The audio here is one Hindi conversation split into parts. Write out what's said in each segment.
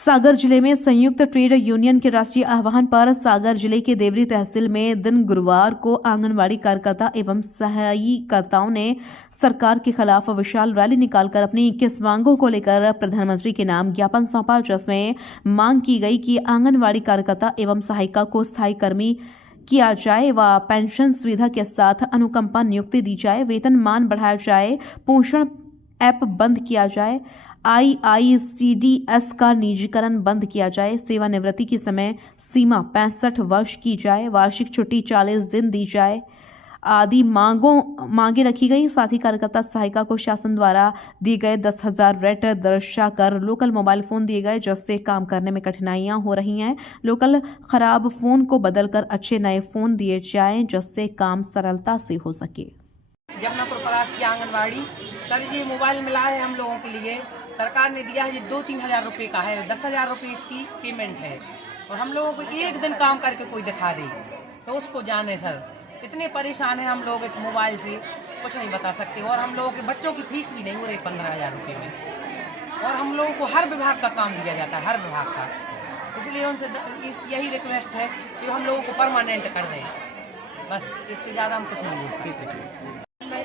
सागर जिले में संयुक्त ट्रेड यूनियन के राष्ट्रीय आह्वान पर सागर जिले के देवरी तहसील में दिन गुरुवार को आंगनवाड़ी कार्यकर्ता एवं सहायिकाओं ने सरकार के खिलाफ विशाल रैली निकालकर अपनी 21 मांगों को लेकर प्रधानमंत्री के नाम ज्ञापन सौंपा, जिसमें मांग की गई कि आंगनवाड़ी कार्यकर्ता एवं सहायिका को स्थायी कर्मी किया जाए व पेंशन सुविधा के साथ अनुकंपा नियुक्ति दी जाए, वेतन मान बढ़ाया जाए, पोषण ऐप बंद किया जाए, IICDS का निजीकरण बंद किया जाए, सेवानिवृत्ति की समय सीमा 65 वर्ष की जाए, वार्षिक छुट्टी 40 दिन दी जाए आदि मांगे रखी गई। साथ ही कार्यकर्ता सहायिका को शासन द्वारा दिए गए 10,000 रेट दर्शाकर लोकल मोबाइल फोन दिए गए, जिससे काम करने में कठिनाइयां हो रही हैं। लोकल खराब फोन को बदलकर अच्छे नए फोन दिए जाएं, जिससे काम सरलता से हो सके। जमुनापुर परास की आंगनवाड़ी सर जी मोबाइल मिला है हम लोगों के लिए। सरकार ने दिया है ये 2-3 हज़ार रुपये का है, 10,000 रुपये इसकी पेमेंट है और हम लोगों को एक दिन काम करके कोई दिखा दे तो उसको जाने। सर इतने परेशान हैं हम लोग इस मोबाइल से, कुछ नहीं बता सकते। और हम लोगों के बच्चों की फीस भी नहीं हो रही 15,000 रुपये में, और हम लोगों को हर विभाग का काम दिया जाता है, हर विभाग का। इसलिए उनसे यही रिक्वेस्ट है कि हम लोगों को परमानेंट कर दें, बस इससे ज़्यादा हम कुछ नहीं बोल सकते।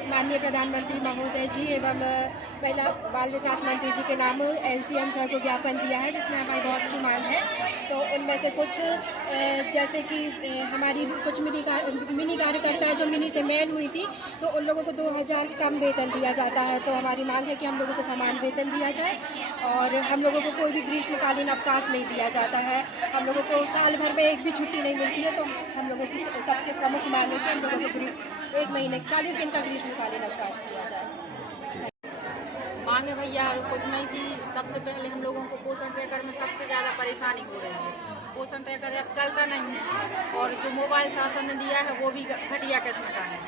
माननीय प्रधानमंत्री महोदय जी एवं महिला बाल विकास मंत्री जी के नाम SDM सर को ज्ञापन दिया है, जिसमें हमारी बहुत सी मांग है। तो उनमें से कुछ जैसे कि हमारी कुछ मिनी कार्यकर्ता जो मिनी से मैन हुई थी, तो उन लोगों को 2,000 कम वेतन दिया जाता है। तो हमारी मांग है कि हम लोगों को समान वेतन दिया जाए और हम लोगों को कोई भी ग्रीष्मकालीन अवकाश नहीं दिया जाता है। हम लोगों को साल भर में एक भी छुट्टी नहीं मिलती है। तो हम लोगों की सबसे प्रमुख मांग है कि हम लोगों को 1 महीने 40 दिन का ग्रीष्मकालीन अवकाश दिया जाए। मांगे भैया कुछ नहीं थी। सबसे पहले हम लोगों को पोषण ट्रैकर में सबसे ज़्यादा परेशानी हो रही है। पोषण ट्रैकर अब चलता नहीं है और जो मोबाइल शासन ने दिया है वो भी घटिया किस्म का है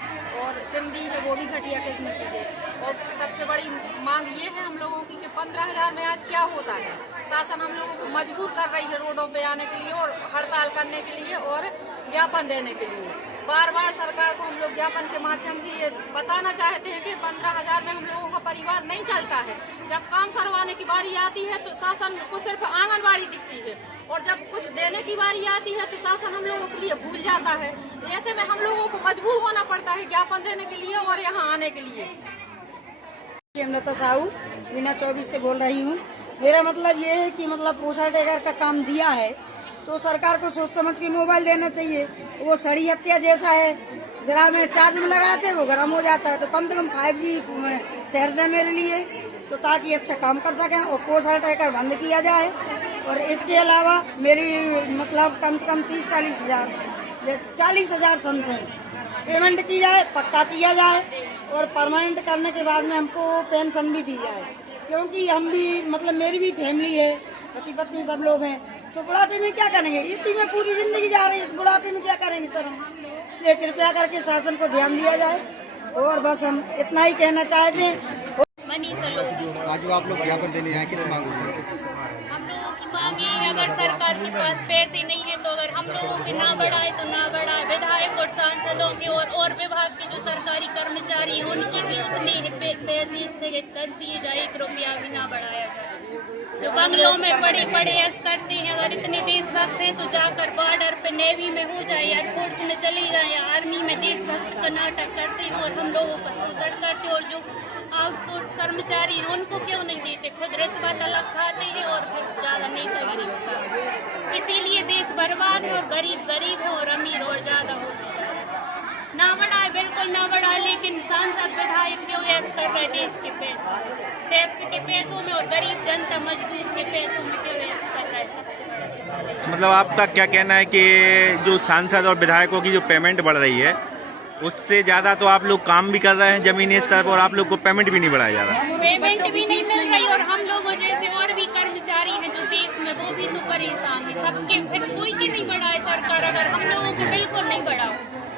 और सिम दी है वो भी घटिया किस्म की है। और सबसे बड़ी मांग ये है हम लोगों की कि 15,000 में आज क्या होता है। शासन हम लोगों को मजबूर कर रही है रोडों पे आने के लिए और हड़ताल करने के लिए और ज्ञापन देने के लिए। बार बार सरकार को हम लोग ज्ञापन के माध्यम से ये बताना चाहते हैं कि 15,000 में हम लोगों का परिवार नहीं चलता है। जब काम करवाने की बारी आती है तो शासन को सिर्फ आंगनबाड़ी दिखती है और जब कुछ देने की बारी आती है तो शासन हम लोगों के लिए भूल जाता है। ऐसे में हम लोगों को मजबूर होना पड़ता है ज्ञापन देने के लिए और यहाँ आने के लिए। हेमलता साहू बिना 24 से बोल रही हूँ। मेरा मतलब ये है कि पोषण ट्रैकर का काम दिया है तो सरकार को सोच समझ के मोबाइल देना चाहिए। वो सड़ी हत्या जैसा है, जरा में चार्ज में लगाते वो गर्म हो जाता है। तो कम से कम 5G शहर दे मेरे लिए, तो ताकि अच्छा काम कर सकें। और पोषण ट्रैकर बंद किया जाए और इसके अलावा मेरी कम से कम 30-40 हज़ार 40 हज़ार समथिंग पेमेंट की जाए, पक्का किया जाए और परमानेंट करने के बाद में हमको पेंशन भी दी जाए। क्योंकि हम भी मेरी भी फैमिली है, पति पत्नी सब लोग हैं। तो बुढ़ापे में क्या करेंगे, इसी में पूरी जिंदगी जा रही है, बुढ़ापे में क्या करेंगे सर हम। इसलिए कृपया करके शासन को ध्यान दिया जाए और बस हम इतना ही कहना चाहते हैं। आज जो आप लोग ज्ञापन देने आए किस मांग में? हम लोगों की मांग ये है, अगर सरकार के पास पैसे नहीं है तो अगर हम लोगों के ना बढ़ाए तो ना बढ़ाए। विधायक और सांसदों के और विभाग के जो सरकारी कर्मचारी हैं उनकी भी उतनी पैसे स्थगित कर दिए जाए, 1 रुपया भी ना बढ़ाया जाए। जो बंगलों में बड़े ऐश करते हैं, अगर इतने देशभक्त हैं तो जाकर बॉर्डर पे नेवी में हो जाए या फोर्स में चले जाए या आर्मी में देशभक्त का नाटक करते हैं और हम लोगों का शोषण करते हैं। और जो आउटसोर्स कर्मचारी हैं उनको क्यों नहीं देते, खुद रिश्वत अलग खाते हैं और फिर ज़्यादा नेता भी नहीं होता। इसीलिए देश बर्बाद है और गरीब है और अमीर और ज़्यादा होते हैं। ना बढ़ाए, बिल्कुल ना बढ़ाए, लेकिन सांसद विधायक क्यों ऐश कर रहे देश के पैसों, टैक्स के पैसों में और गरीब जनता मजदूर के पैसों में क्यों ऐश कर रहा है। सबसे मतलब आपका क्या कहना है कि जो सांसद और विधायकों की जो पेमेंट बढ़ रही है उससे ज्यादा तो आप लोग काम भी कर रहे हैं जमीनी स्तर पर और आप लोग को पेमेंट भी नहीं बढ़ाया जा रहा? पेमेंट भी नहीं मिल रही और हम लोगों जैसे और भी कर्मचारी हैं जो देश में वो भी तो परेशान है। सबके फिर कोई की नहीं बढ़ाए सरकार, अगर हम लोगों को बिल्कुल नहीं बढ़ाओ।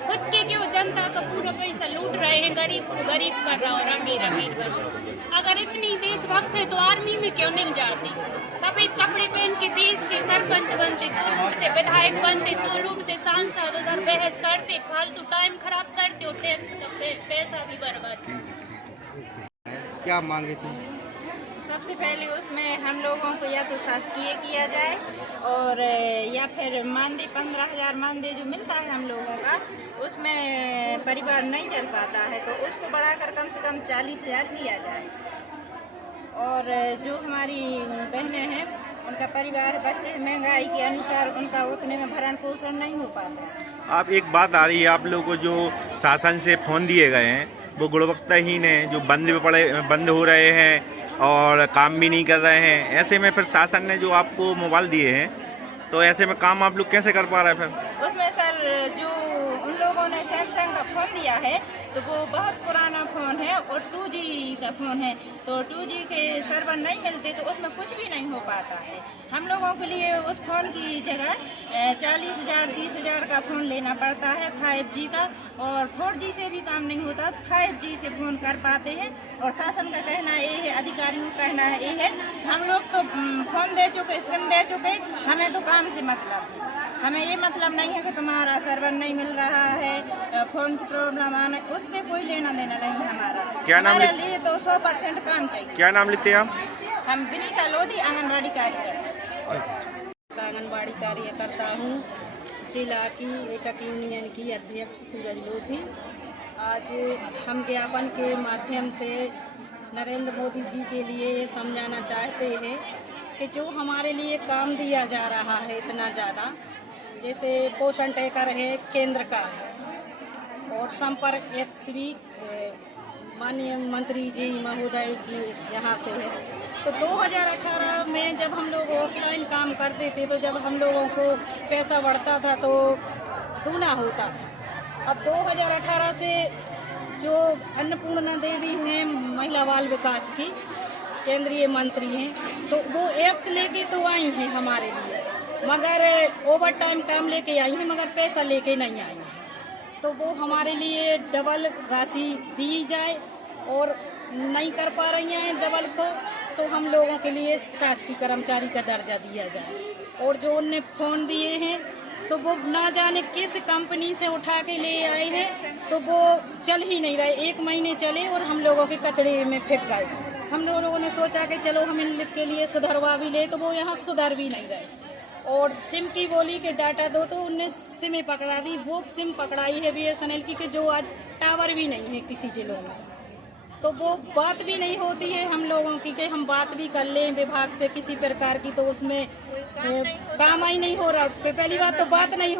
खुद के क्यों जनता का पूरा पैसा लूट रहे हैं, गरीब को गरीब कर रहा और अमीर बना। अगर इतनी देशभक्त है तो आर्मी में क्यों नहीं जाती। सफेद कपड़े पहन के देश के सरपंच बनते तो लूटते, विधायक बनते तो लूटते, सांसद उधर बहस करते, फालतू टाइम खराब करते और टैक्स का पैसा भी बर्बाद। क्या मांगे थी? सबसे पहले उसमें हम लोगों को या तो शासकीय किया जाए और या फिर मानदेय 15,000 मानदेय जो मिलता है हम लोगों का, उसमें परिवार नहीं चल पाता है तो उसको बढ़ाकर कम से कम 40,000 किया जाए। और जो हमारी बहनें हैं उनका परिवार, बच्चे महंगाई के अनुसार उनका उतने में भरण पोषण नहीं हो पाता है। आप एक बात आ रही है, आप लोगों को जो शासन से फ़ोन दिए गए हैं वो गुणवत्ताहीन है, जो बंद हो रहे हैं और काम भी नहीं कर रहे हैं। ऐसे में फिर शासन ने जो आपको मोबाइल दिए हैं तो ऐसे में काम आप लोग कैसे कर पा रहे हैं फिर? उसमें सर जो उन लोगों ने सैमसंग का फ़ोन दिया है तो वो बहुत पुराना फ़ोन है और 2G का फ़ोन है, तो 2G के सर्वर नहीं मिलते तो उसमें कुछ भी नहीं हो पाता है। हम लोगों के लिए उस फ़ोन की जगह 40,000 30,000 का फ़ोन लेना पड़ता है 5G का, और 4G से भी काम नहीं होता, 5G से फ़ोन कर पाते हैं। और शासन का कहना ये है, अधिकारियों का कहना ये है, हम लोग तो फ़ोन दे चुके, सिम दे चुके, हमें तो काम से मतलब है, हमें ये मतलब नहीं है कि तुम्हारा सर्वर नहीं मिल रहा है, फ़ोन की प्रॉब्लम आना, उससे कोई लेना देना नहीं हमारा। क्या नाम हमारे लिए तो 100% काम चाहिए। क्या नाम लिखते हैं आप? हम विनीता लोधी, आंगनबाड़ी कार्यकर्ता। आंगनबाड़ी कार्यकर्ता हूँ, जिला की एकक यूनियन की अध्यक्ष सूरज लोधी। आज हम ज्ञापन के माध्यम से नरेंद्र मोदी जी के लिए ये समझाना चाहते हैं कि जो हमारे लिए काम दिया जा रहा है इतना ज़्यादा, जैसे पोषण टैकर है केंद्र का है और संपर्क श्री माननीय मंत्री जी महोदय की यहाँ से है। तो 2018 में जब हम लोग ऑफलाइन काम करते थे तो जब हम लोगों को पैसा बढ़ता था तो दूना होता था। अब 2018 से जो अन्नपूर्णा देवी हैं महिला बाल विकास की केंद्रीय मंत्री हैं, तो वो एप्स लेके तो आई हैं हमारे लिए, मगर ओवर टाइम काम लेके आई हैं, मगर पैसा लेके नहीं आई हैं। तो वो हमारे लिए डबल राशि दी जाए, और नहीं कर पा रही हैं डबल को, तो हम लोगों के लिए शासकीय कर्मचारी का दर्जा दिया जाए। और जो उनने फ़ोन दिए हैं तो वो ना जाने किस कंपनी से उठा के ले आए हैं, तो वो चल ही नहीं रहे। 1 महीने चले और हम लोगों के कचड़े में फेंक गए। हम लोगों ने सोचा कि चलो हम इनके लिए सुधरवा भी ले, तो वो यहाँ सुधर भी नहीं गए। और सिम की बोली के डाटा दो तो उनने सिमें पकड़ा दी। वो सिम पकड़ाई है BSNL की, कि जो आज टावर भी नहीं है किसी जिलों में, तो वो बात भी नहीं होती है हम लोगों की कि हम बात भी कर लें विभाग से किसी प्रकार की, तो उसमें काम ही नहीं हो रहा। पहली बात तो बात नहीं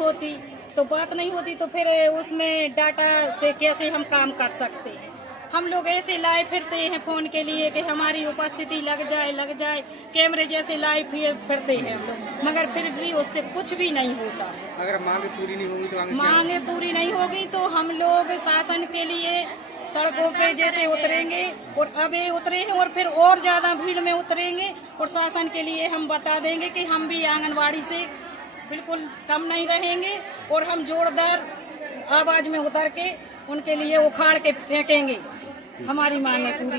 होती, तो फिर उसमें डाटा से कैसे हम काम कर सकते हैं। हम लोग ऐसे लाए फिरते हैं फ़ोन के लिए कि हमारी उपस्थिति लग जाए, कैमरे जैसे लाए फिरते हैं हम लोग, मगर फिर भी उससे कुछ भी नहीं होता है। अगर मांगे पूरी नहीं होंगी तो मांगे पूरी नहीं होगी तो हम लोग शासन के लिए सड़कों पे जैसे उतरेंगे, और अभी उतरे हैं और फिर और ज़्यादा भीड़ में उतरेंगे, और शासन के लिए हम बता देंगे कि हम भी आंगनवाड़ी से बिल्कुल कम नहीं रहेंगे, और हम जोरदार आवाज़ में उतर के उनके लिए उखाड़ के फेंकेंगे। हमारी मांगे पूरी